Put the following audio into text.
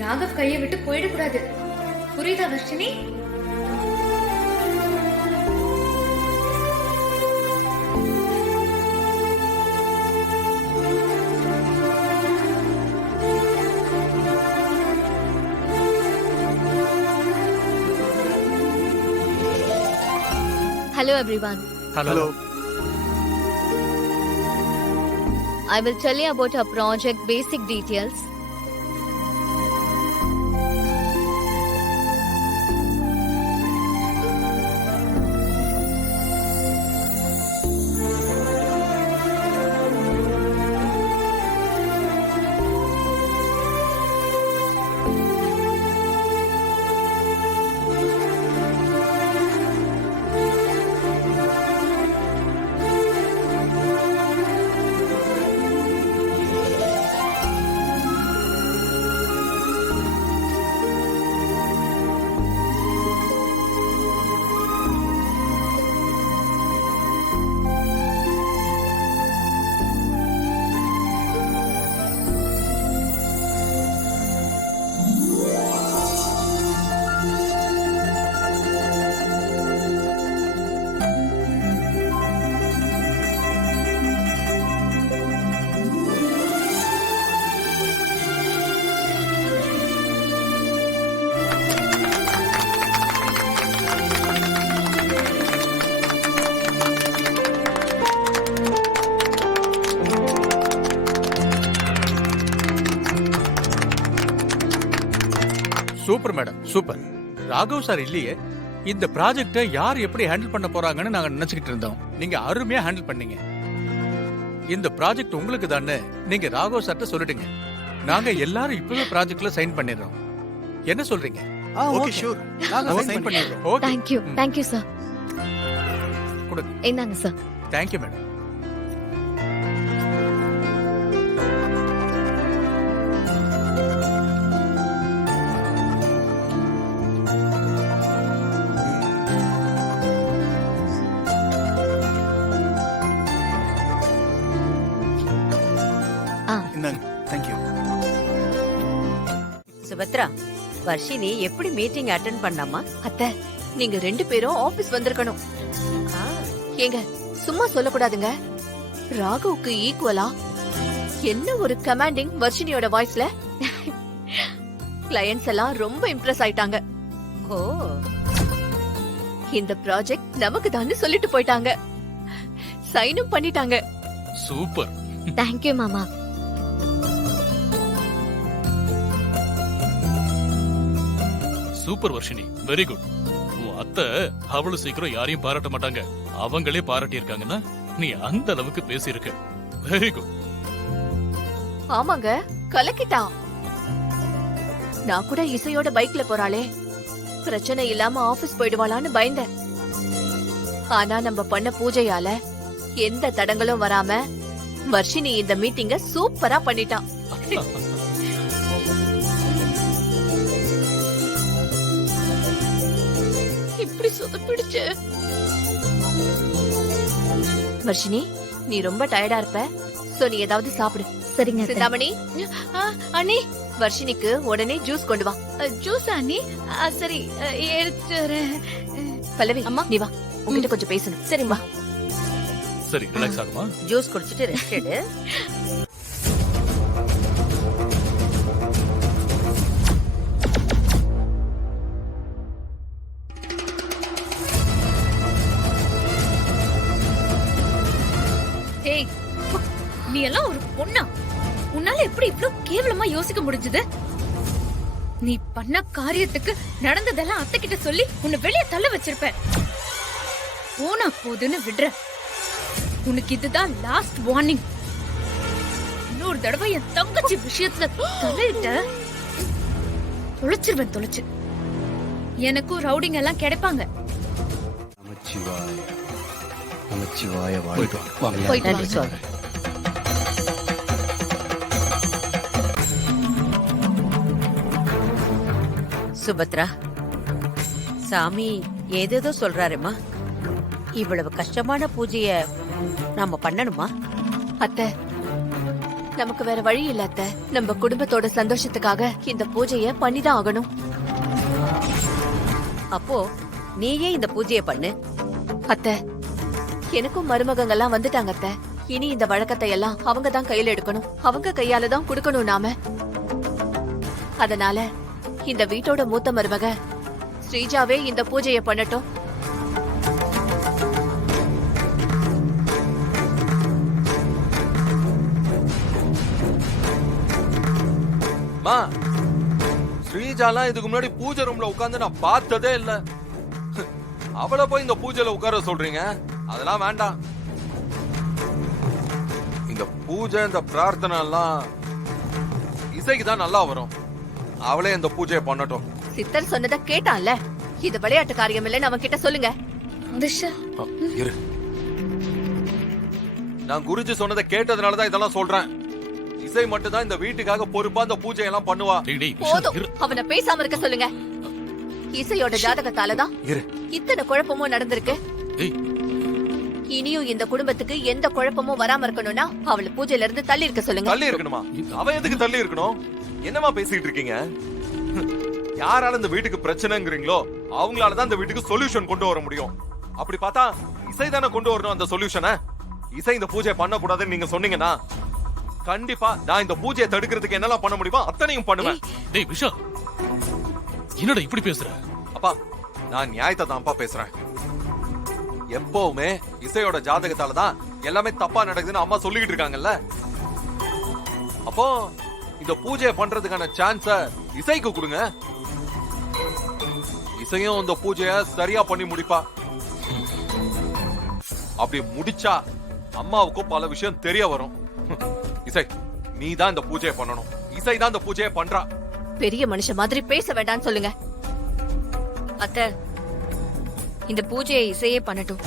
ராகவ் கையை விட்டு போயிடக்கூடாது. புரியுதா Varshini? Hello everyone. Hello. I will tell you about our project basic details. Super madam, super. Raghav sir இல்லையே, இந்த ப்ராஜெக்ட்டை யார் எப்படி ஹேண்டில் பண்ண போறாங்கன்னு நாங்க நினைச்சுக்கிட்டு இருந்தோம். நீங்க அருமையா ஹேண்டில் பண்ணீங்க. இந்த ப்ராஜெக்ட் உங்களுக்கு தானே நீங்க ராகவ் சார்ட்ட சொல்லிடுங்க. நாங்க எல்லாரும் இப்பவே ப்ராஜெக்ட்ல சைன் பண்ணிடுறோம். என்ன சொல்றீங்க? Okay sure. நாங்க சைன் பண்ணிடுறோம். ஓகே. Thank you sir. கொடுங்க. என்னங்க சார்? Thank you madam. இந்தாங்க. Thank you. சுபத்ரா, வர்ஷினி எப்படி மீட்டிங் அட்டெண்ட் பண்ணாமா? அத்தை, நீங்க 2 பேரும் ஆபீஸ் வந்திருக்கணும். ஏங்க சும்மா சொல்லக்கூடாதுங்க. ராகவுக்கு ஈக்குவலா என்ன ஒரு கமாண்டிங் வர்ஷினியோட வாய்ஸ்ல. கிளையன்ட்ஸ் எல்லாம் ரொம்ப இம்ப்ரெஸ் ஆயிட்டாங்க. ஓ, இந்த ப்ராஜெக்ட் நமக்கு தான் சொல்லிட்டு போயிட்டாங்க. சைனும் பண்ணிட்டாங்க. சூப்பர். Thank you மாமா. Super Varshini, very good. உன் அத்தை அவ்வளவு சீக்கிரம் யாரையும் பாராட்ட மாட்டாங்க. அவங்களே பாராட்டி இருக்காங்கன்னா நீ அந்த அளவுக்கு பேசியிருக்க. Very good. ஆமாங்க, கலக்கிட்டா. நான் கூட இசையோட பைக்ல போறாளே, பிரச்சனை இல்லாம ஆபீஸ் போயிடுவாளான்னு பயந்தேன். ஆனா நம்ம பண்ண பூஜையால எந்த தடங்களும் வராம வர்ஷினி இந்த மீட்டிங்க சூப்பரா பண்ணிட்டான். இப்படி சொதப்பிடுச்சு. வர்ஷினி, நீ ரொம்ப டயர்டா இருப்ப. சோ நீ ஏதாவது சாப்பிடு. சரிங்க அத்தை. சிந்தாமணி, அண்ணி வர்ஷினிக்கு உடனே ஜூஸ் கொண்டு வா. ஜூஸ் அண்ணி? சரி, எடுத்து வரேன். பல்லவி, அம்மா நீ வா, உன்கிட்ட கொஞ்சம் பேசணும். சரிம்மா. சரி, ரிலாக்ஸ் ஆகுமா? ஜூஸ் குடிச்சிட்டு ரெஸ்ட் எடு. ஏய், நீ எல்லாம் ஒரு பொண்ணா? உன்னால எப்படி இவ்ளோ கேவலமா யோசிக்க முடிஞ்சது? நீ பண்ண காரியத்துக்கு நடந்ததெல்லாம் அத்தை கிட்ட சொல்லி உன்னை வெளியே தள்ள வச்சிருப்பேன். போனா போதுன்னு விடுற. உனக்கு இதுதான் லாஸ்ட் வார்னிங். இன்னொரு தடவை என் தங்கச்சி விஷயத்துல தலையிட்ட தொலைச்சிருவேன், தொலைச்சு. எனக்கும் ரவுடிங் எல்லாம் கிடைப்பாங்க. நமச்சிவாய நமச்சிவாய போயிட்டு வாழ்க. போயிட்டு நன்றி சுவாமி. சுபத்ரா, சாமி ஏதேதோ சொல்றாருமா. இவ்வளவு கஷ்டமான பூஜைய நாம பண்ணணுமா? அத்தை, நமக்கு வேற வழி இல்ல அத்தை. நம்ம குடும்பத்தோட சந்தோஷத்துக்காக இந்த பூஜைய பண்ணிதான் ஆகணும். அப்போ நீயே இந்த பூஜையை பண்ணு. அத்தை, எனக்கும் மருமகங்கள்லாம் வந்துட்டாங்க அத்தை. இனி இந்த வழக்கத்தை எல்லாம் அவங்க தான் கையில எடுக்கணும். அவங்க கையால தான் கொடுக்கணும் நாம. அதனால இந்த வீட்டோட மூத்த மருமக ஸ்ரீஜாவே இந்த பூஜைய பண்ணட்டும். மா, ஸ்ரீஜாலாம் இதுக்கு முன்னாடி பூஜை ரூம்ல உட்கார்ந்து நான் பார்த்ததே இல்ல. அவளை போய் இந்த பூஜையில உட்கார சொல்றீங்க? அதெல்லாம் வேண்டாம். இந்த பூஜை இந்த பிரார்த்தனை எல்லாம் இசைக்கு தான் நல்லா வரும். அவளே இந்த பூஜையை பண்ணட்டும். சித்தர் சொன்னதை கேட்டான்ல. இது விளையாட்டு காரியம் இல்லைன்னு அவன் கிட்ட சொல்லுங்க. விஷால் இரு, நான் குருஜி சொன்னதை கேட்டதுனாலதான் இதெல்லாம் சொல்றேன். இசை மட்டும் தான் இந்த வீட்டுக்காக பொறுப்பா இந்த பூஜையெல்லாம் பண்ணுவா. டேய், டேய், விஷால், போதும், இரு. அவனை பேசாம இருக்க சொல்லுங்க. இசையோட ஜாதகத்தாலதான் இரு. இத்தனை குழப்பமும் நடந்திருக்கு. ஏய், இனியும் இந்த குடும்பத்துக்கு எந்த குழப்பமும் வராம இருக்கணும்னா அவளை பூஜையில இருந்து தள்ளி இருக்க சொல்லுங்க. தள்ளி இருக்கணுமா? அவ எதுக்கு தள்ளி இருக்கணும்? என்னமா பேசிட்டு இருக்கீங்க? யாரால இந்த வீட்டுக்கு பிரச்சனைங்கிறீங்களோ அவங்களாலதான் இந்த வீட்டுக்கு சொல்யூஷன் கொண்டு வர முடியும். அப்படி பார்த்தா இசை தானே கொண்டு வரணும் அந்த சொல்யூஷனை. இசை இந்த பூஜை பண்ண கூடாதுன்னு நீங்க சொன்னீங்கன்னா கண்டிப்பா நான் இந்த பூஜையை தடுக்கிறதுக்கு என்னெல்லாம் பண்ண முடியுமோ அத்தனையும் பண்ணுவேன். டேய் விஷால், என்னடா இப்படி பேசுற? அப்பா, நான் நியாயத்தை தான்ப்பா பேசுறேன். எப்பவுமே இசையோட ஜாதகத்தால தான் எல்லாமே தப்பா நடக்குதுன்னு அம்மா சொல்லிக்கிட்டு இருக்காங்கல்ல. அப்போ இந்த பூஜையை பண்றதுக்கான சான்ஸ இசைக்கு கொடுங்க. இசையும் இந்த பூஜைய சரியா பண்ணி முடிப்பா. அப்படி முடிச்சா அம்மாவுக்கும் பல விஷயம் தெரிய வரும். இசை, நீ தான் இந்த பூஜையை பண்ணணும். இசை தான் இந்த பூஜையை பண்றா. பெரிய மனுஷன் மாதிரி பேச வேண்டாம்னு சொல்லுங்க. அத்தை, இந்த பூஜையை இசையே பண்ணட்டும்.